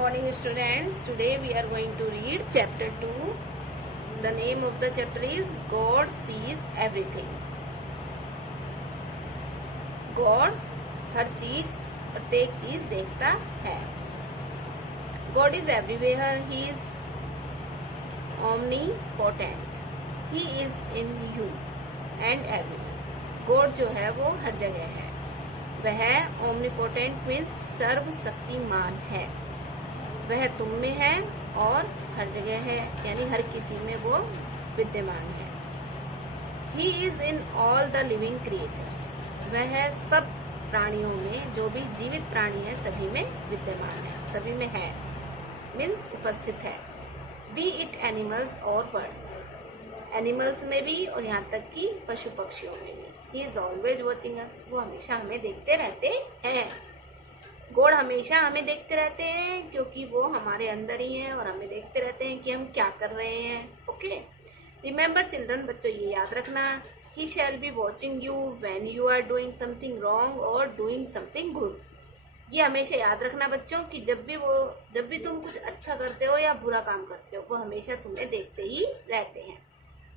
morning students. Today we are going to read chapter 2. The name of the chapter is God sees everything. God हर चीज प्रत्येक चीज देखता है. God is everywhere. He is omnipotent. He is in you and everywhere. God जो है वो हर जगह है. वह omnipotent means सर्वशक्तिमान है. वह तुम में है और हर जगह है, यानी हर किसी में वो विद्यमान है. He is in all the living creatures. वह सब प्राणियों में, जो भी जीवित प्राणी है सभी में विद्यमान है, सभी में है मीन्स उपस्थित है. Be it animals or birds. Animals में भी और यहाँ तक कि पशु पक्षियों में भी. He is always watching us. वो हमेशा हमें देखते रहते हैं. गॉड हमेशा हमें देखते रहते हैं क्योंकि वो हमारे अंदर ही हैं और हमें देखते रहते हैं कि हम क्या कर रहे हैं. ओके, रिमेंबर चिल्ड्रन, बच्चों ये याद रखना. He shall be watching you when you are doing something wrong और डूइंग समथिंग गुड. ये हमेशा याद रखना बच्चों कि जब भी तुम कुछ अच्छा करते हो या बुरा काम करते हो, वो हमेशा तुम्हें देखते ही रहते हैं.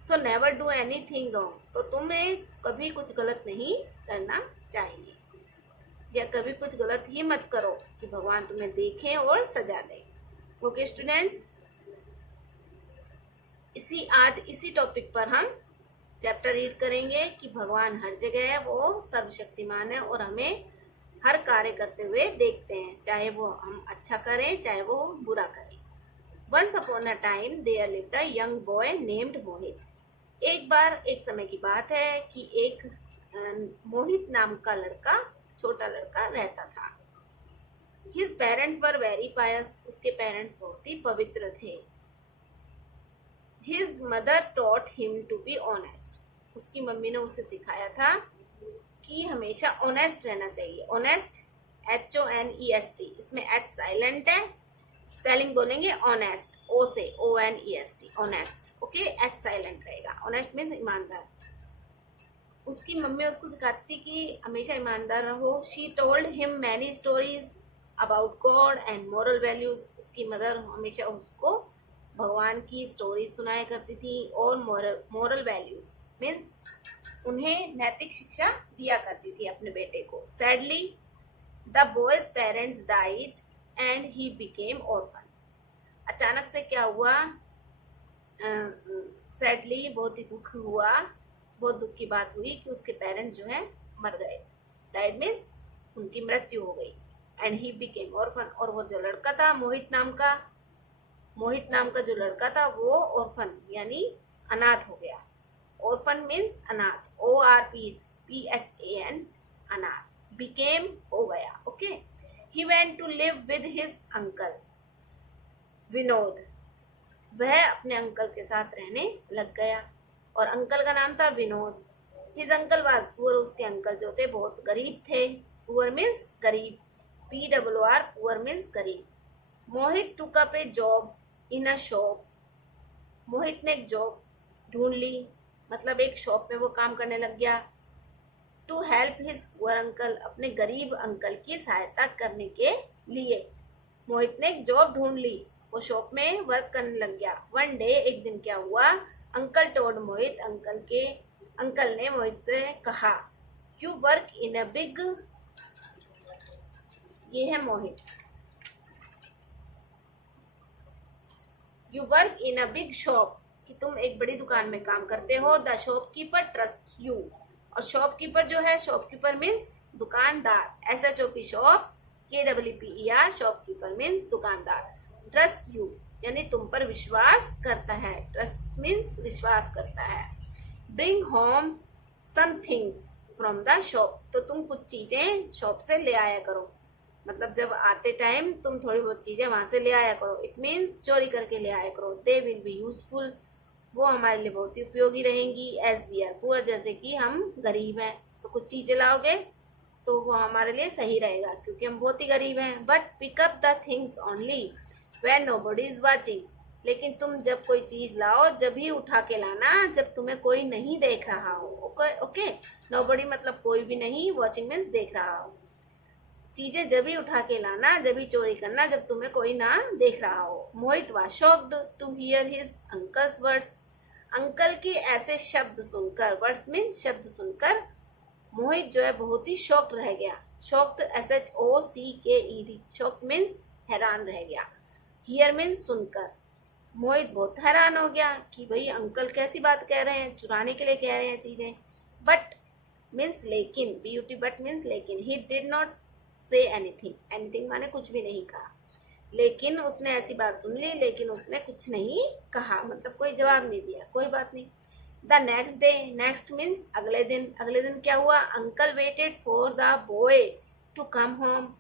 So never do anything wrong. तो तुम्हें कभी कुछ गलत नहीं करना चाहिए, या कभी कुछ गलत ही मत करो कि भगवान तुम्हें देखें और सजा दे. ओके स्टूडेंट्स, आज इसी टॉपिक पर हम चैप्टर रीड करेंगे कि भगवान हर जगह है, वो सर्वशक्तिमान है और हमें हर कार्य करते हुए देखते हैं, चाहे वो हम अच्छा करें चाहे वो बुरा करें. Once upon a time there lived a young boy named Mohit. एक बार एक समय की बात है कि एक मोहित नाम का लड़का, छोटा लड़का रहता था. His parents were very pious. उसके पेरेंट्स बहुत ही पवित्र थे. His mother taught him to be honest. उसकी मम्मी ने उसे सिखाया था कि हमेशा ऑनेस्ट रहना चाहिए. ऑनेस्ट HONEST, इसमें H साइलेंट है. स्पेलिंग बोलेंगे ऑनेस्ट, O से ONEST, honest. Okay, H silent रहेगा. ऑनेस्ट मीन्स ईमानदार. उसकी मम्मी उसको सिखाती थी कि हमेशा ईमानदार रहो. She told him many stories about God and moral values. उसकी मदर हमेशा उसको भगवान की स्टोरी सुनाया करती थी और मॉरल वैल्यूज मीन्स उन्हें नैतिक शिक्षा दिया करती थी अपने बेटे को. Sadly the boys parents died and he became orphan. अचानक से क्या हुआ, सैडली बहुत ही दुख हुआ, बहुत दुख की बात हुई कि उसके पेरेंट्स जो है मर गए. डाइड मीन्स उनकी मृत्यु हो गई. एंड ही बिकेम ऑर्फन, और वो जो लड़का था मोहित नाम का जो लड़का था वो ऑर्फन यानी अनाथ हो गया. ऑर्फन मीन्स अनाथ, ORPHAN, अनाथ. बिकेम हो गया. Okay, he went to live with his uncle Vinod. वह अपने अंकल के साथ रहने लग गया और अंकल का नाम था Vinod. His uncle was poor. उसके अंकल जो थे बहुत गरीब थे. पुअर मीन्स गरीब, POOR, पुअर मीन्स गरीब. Mohit took up a job in a shop. Mohit ने एक जॉब ढूंढ ली, मतलब एक शॉप में वो काम करने लग गया. To help his poor uncle, अपने गरीब अंकल की सहायता करने के लिए मोहित ने एक जॉब ढूंढ ली, वो शॉप में वर्क करने लग गया. वन डे, एक दिन क्या हुआ, अंकल टोल्ड मोहित, अंकल ने मोहित से कहा, you work in a big, ये है Mohit, you work in a big shop, कि तुम एक बड़ी दुकान में काम करते हो. द शॉपकीपर ट्रस्ट यू, और शॉपकीपर जो है, शॉपकीपर मीन्स दुकानदार, SHOP shop, KEEPER, shopkeeper means दुकानदार. ट्रस्ट यू यानी तुम पर विश्वास करता है. ट्रस्ट मीन्स विश्वास करता है. Bring home some things from the shop, तो तुम कुछ चीजें शॉप से ले आया करो, मतलब जब आते टाइम तुम थोड़ी बहुत चीजें वहां से ले आया करो. इट मीन्स चोरी करके ले आया करो. दे विल बी यूजफुल, वो हमारे लिए बहुत ही उपयोगी रहेंगी. एज वी आर पुअर, जैसे कि हम गरीब हैं तो कुछ चीजें लाओगे तो वो हमारे लिए सही रहेगा क्योंकि हम बहुत ही गरीब हैं. But pick up the things only when nobody is watching, लेकिन तुम जब कोई चीज लाओ जब ही उठा के लाना जब तुम्हें कोई नहीं देख रहा हो. ओके, नोबडी मतलब कोई भी नहीं, वॉचिंग मीन्स देख रहा हो. चीजें जब ही उठा के लाना, जब ही चोरी करना जब तुम्हें कोई ना देख रहा हो। Mohit was shocked to hear his uncle's words. Uncle के ऐसे शब्द सुनकर, वर्ड्स मीन शब्द सुनकर, मोहित जो है बहुत ही शॉक्ड रह गया। शॉक्ड SHOCKED, शॉक्ड मीन्स हैरान रह गया, हियर मीन्स सुनकर। मोहित बहुत हैरान हो गया कि भाई अंकल कैसी बात कह रहे हैं, चुराने के लिए कह रहे हैं चीजें। बट मीन्स लेकिन, BUT बट मीन्स लेकिन, he did not say anything, anything माने कुछ भी नहीं कहा। लेकिन उसने ऐसी बात सुन ली, लेकिन उसने कुछ नहीं कहा, मतलब कोई जवाब नहीं दिया, कोई बात नहीं। The next day, next means अगले दिन। अगले दिन क्या हुआ? Uncle waited for the boy to come home.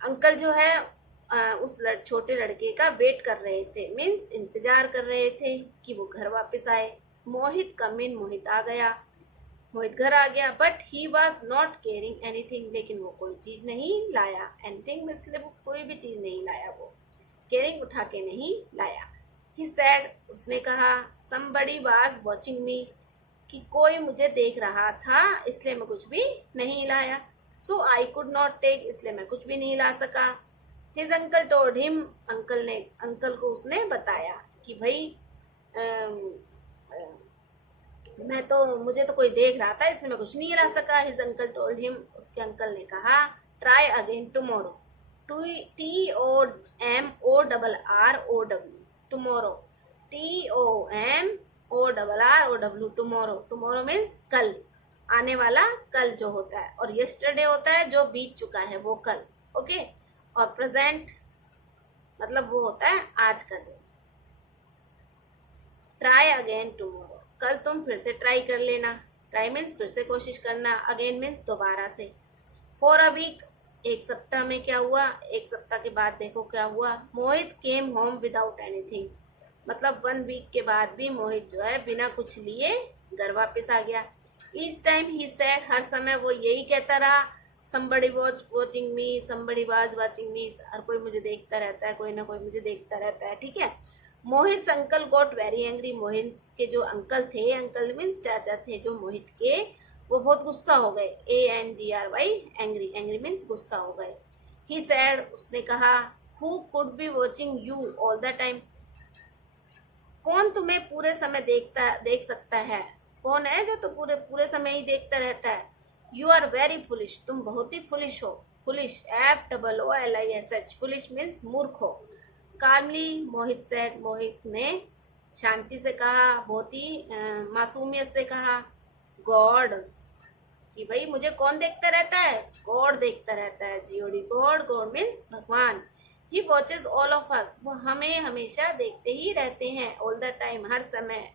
Uncle जो है उस छोटे लड़के का वेट कर रहे थे, मीन्स इंतजार कर रहे थे कि वो घर वापस आए। मोहित कम इन, मोहित आ गया, मोहित घर आ गया। But he was not carrying anything, लेकिन वो कोई चीज नहीं लाया। एनीथिंग मतलब वो कोई भी चीज नहीं लाया, वो कैरिंग उठा के नहीं लाया। ही सैड, उसने कहा, somebody was watching me, कि कोई मुझे देख रहा था इसलिए मैं कुछ भी नहीं लाया। So I could not take, इसलिए मैं कुछ भी नहीं ला सका। His uncle told him, uncle को उसने बताया कि भाई मुझे तो कोई देख रहा था इसलिए मैं कुछ नहीं ला सका। His uncle told him, उसके अंकल ने कहा, try again tomorrow, TOMORROW, tomorrow, TOMORROW, tomorrow, tomorrow means कल, आने वाला कल जो होता है, और yesterday होता है जो बीत चुका है वो कल, ओके। और प्रेजेंट मतलब वो होता है आज का दिन। ट्राई अगेन टुमारो, कल तुम फिर से ट्राई कर लेना। ट्राई मीन्स फिर से कोशिश करना, अगेन मीन्स दोबारा से। फॉर अ वीक, एक सप्ताह में क्या हुआ? एक सप्ताह के बाद देखो क्या हुआ। मोहित केम होम विदाउट एनीथिंग, मतलब 1 वीक के बाद भी मोहित जो है बिना कुछ लिए घर वापस आ गया। ईच टाइम ही सेड, हर समय वो यही कहता रहा, somebody was watching me, somebody was watching me, हर कोई मुझे देखता रहता है, कोई ना कोई मुझे देखता रहता है, ठीक है। मोहित अंकल गॉट वेरी एंग्री, मोहित के जो अंकल थे, अंकल मीन्स चाचा थे जो मोहित के, वो बहुत गुस्सा हो गए। ANGRY, एंग्री, एंग्री मीन्स गुस्सा हो गए। ही सैड, उसने कहा, who could be watching you all the time, कौन तुम्हें पूरे समय देख सकता है? कौन है जो तो पूरे समय ही देखता रहता है? यू आर वेरी फुलिश, तुम बहुत ही फुलिश हो। फुलिश, FOOLISH, फुलिश मीन्स मूर्ख हो। कामली, मोहित सेड, मोहित ने शांति से कहा, बहुत ही मासूमियत से कहा, गॉड, कि भाई मुझे कौन देखता रहता है? गॉड देखता रहता है, GOD, गॉड, गॉड मीन्स भगवान। He watches all of us, वो हमें हमेशा देखते ही रहते हैं, ऑल द टाइम, हर समय,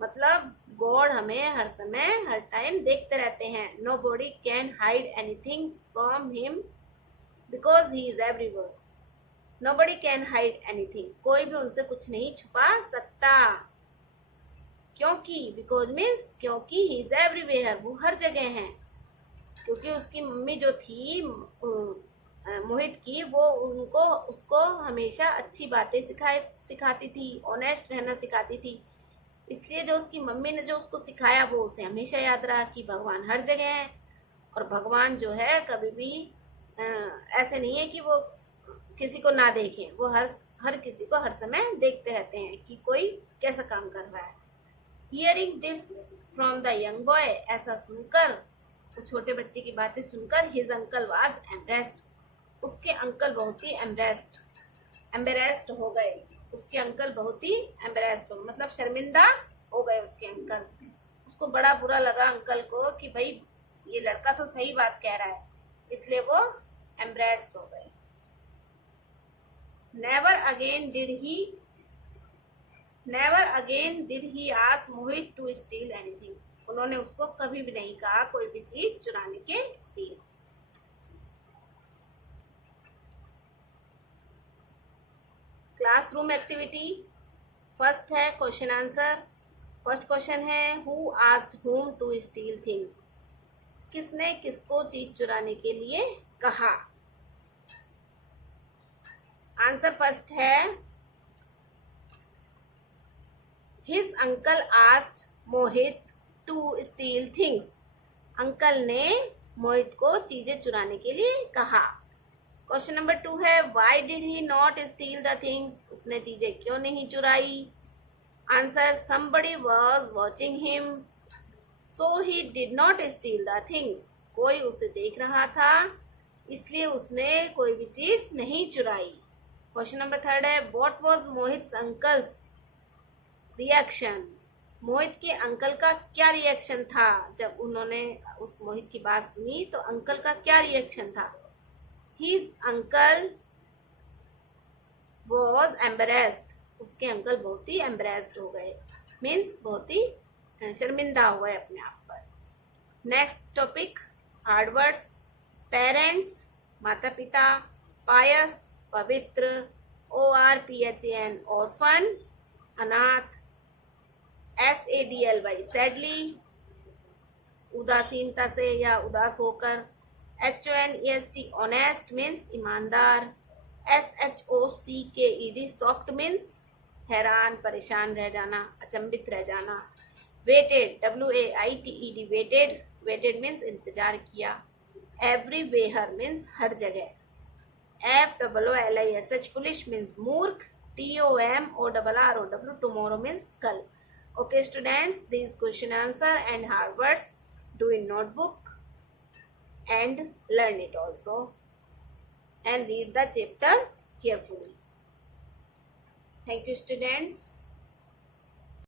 मतलब गॉड हमें हर समय हर टाइम देखते रहते हैं। Nobody can hide anything from him because he is everywhere. Nobody can hide anything, कोई भी उनसे कुछ नहीं छुपा सकता, क्योंकि, because means क्योंकि he is everywhere, वो हर जगह है। क्योंकि उसकी मम्मी जो थी मोहित की, वो उसको हमेशा अच्छी बातें सिखाती थी, ऑनेस्ट रहना सिखाती थी, इसलिए जो उसकी मम्मी ने जो उसको सिखाया वो उसे हमेशा याद रहा कि भगवान हर जगह है। और भगवान जो है कभी भी ऐसे नहीं है कि वो किसी को ना देखें, वो हर किसी को हर समय देखते रहते हैं कि कोई कैसा काम कर रहा है। Hearing this from the young boy, ऐसा सुनकर, वो छोटे बच्चे की बातें सुनकर, हिज अंकल वाज एम्ब्रेस्ड, उसके अंकल बहुत ही एम्बेरेस्ड हो गए। उसके अंकल बहुत ही एम्बेरेस्ड हो, मतलब शर्मिंदा हो गए उसके अंकल। उसको बड़ा बुरा लगा अंकल को कि भाई ये लड़का तो सही बात कह रहा है, इसलिए वो एम्बेरेस्ड हो गए। Never again did he ask Mohit to steal anything, उन्होंने उसको कभी भी नहीं कहा कोई भी चीज चुराने के लिए। क्लासरूम एक्टिविटी, फर्स्ट है क्वेश्चन आंसर। फर्स्ट क्वेश्चन है, who asked whom to steal things, किसने किसको चीज चुराने के लिए कहा? आंसर फर्स्ट है, his uncle asked Mohit to steal things, uncle ने मोहित को चीजें चुराने के लिए कहा। क्वेश्चन नंबर 2 है why did he not steel the things, उसने चीजें क्यों नहीं चुराई। Answer somebody was watching him so he did not steal the things, कोई उसे देख रहा था इसलिए उसने कोई भी चीज नहीं चुराई। क्वेश्चन नंबर 3 है what was Mohit uncle's reaction, Mohit के अंकल का क्या रिएक्शन था जब उन्होंने उस मोहित की बात सुनी तो अंकल का क्या रिएक्शन था। हिज अंकल वॉज एम्बरेस्ड, उसके अंकल बहुत ही एम्बरेस्ड हो गए, मीन्स बहुत ही शर्मिंदा हो गए अपने आप पर। Next topic hard words. Parents माता पिता, पायस पवित्र, ORPHAN ऑर्फन अनाथ, SADLY सैडली उदासीनता से या उदास होकर, HONEST ऑनेस्ट मीन्स ईमानदार, SHOCKED शॉक्ड मीन्स हैरान परेशान रह जाना अचंभित रह जाना, waited WAITED waited, waited means इंतजार किया, एवरीवेयर मीन्स हर जगह, FOOLISH फुलिश मीन्स मूर्ख, TOMORROW टुमारो मीन्स कल। Okay students, these question answer and hard words do in notebook and learn it also and read the chapter carefully. Thank you students.